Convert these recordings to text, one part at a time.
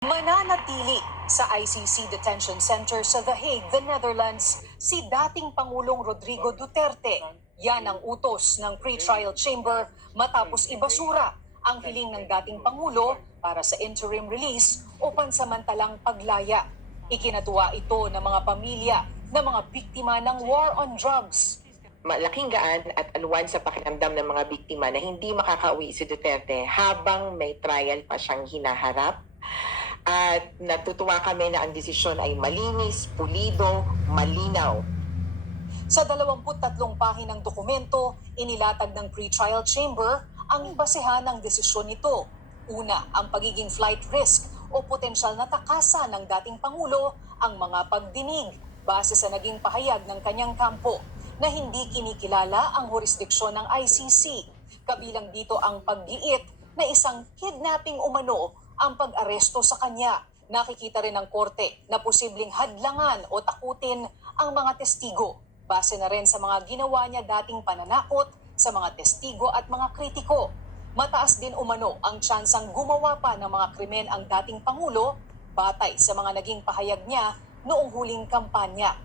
Mananatili sa ICC Detention Center sa The Hague, the Netherlands, si dating Pangulong Rodrigo Duterte. Yan ang utos ng pre-trial chamber matapos ibasura ang hiling ng dating Pangulo para sa interim release o pansamantalang paglaya. Ikinatuwa ito ng mga pamilya ng mga biktima ng war on drugs. Malaking gaan at aluwan sa pakiramdam ng mga biktima na hindi makakauwi si Duterte habang may trial pa siyang hinaharap. At natutuwa kami na ang desisyon ay malinis, pulido, malinaw. Sa 23 pahinang dokumento, inilatag ng pre-trial chamber ang basehan ng desisyon nito. Una, ang pagiging flight risk o potensyal na takasan ng dating Pangulo ang mga pagdinig base sa naging pahayag ng kanyang kampo na hindi kinikilala ang jurisdiksyon ng ICC. Kabilang dito ang paggiit na isang kidnapping umano ang pag-aresto sa kanya. Nakikita rin ng korte na posibleng hadlangan o takutin ang mga testigo. Base na rin sa mga ginawa niya dating pananakot sa mga testigo at mga kritiko. Mataas din umano ang tsansang gumawa pa ng mga krimen ang dating Pangulo batay sa mga naging pahayag niya noong huling kampanya.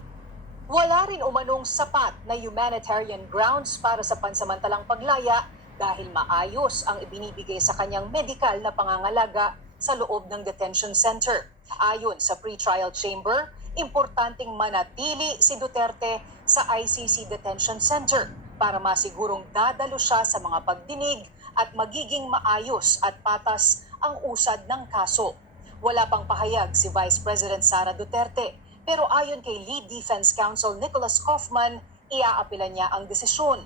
Wala rin umanong sapat na humanitarian grounds para sa pansamantalang paglaya dahil maayos ang ibinibigay sa kanyang medikal na pangangalaga sa loob ng detention center. Ayon sa pre-trial chamber, importanteng manatili si Duterte sa ICC Detention Center para masigurong dadalo siya sa mga pagdinig at magiging maayos at patas ang usad ng kaso. Wala pang pahayag si Vice President Sara Duterte, pero ayon kay Lead Defense Counsel Nicholas Kaufman, iaapila niya ang desisyon.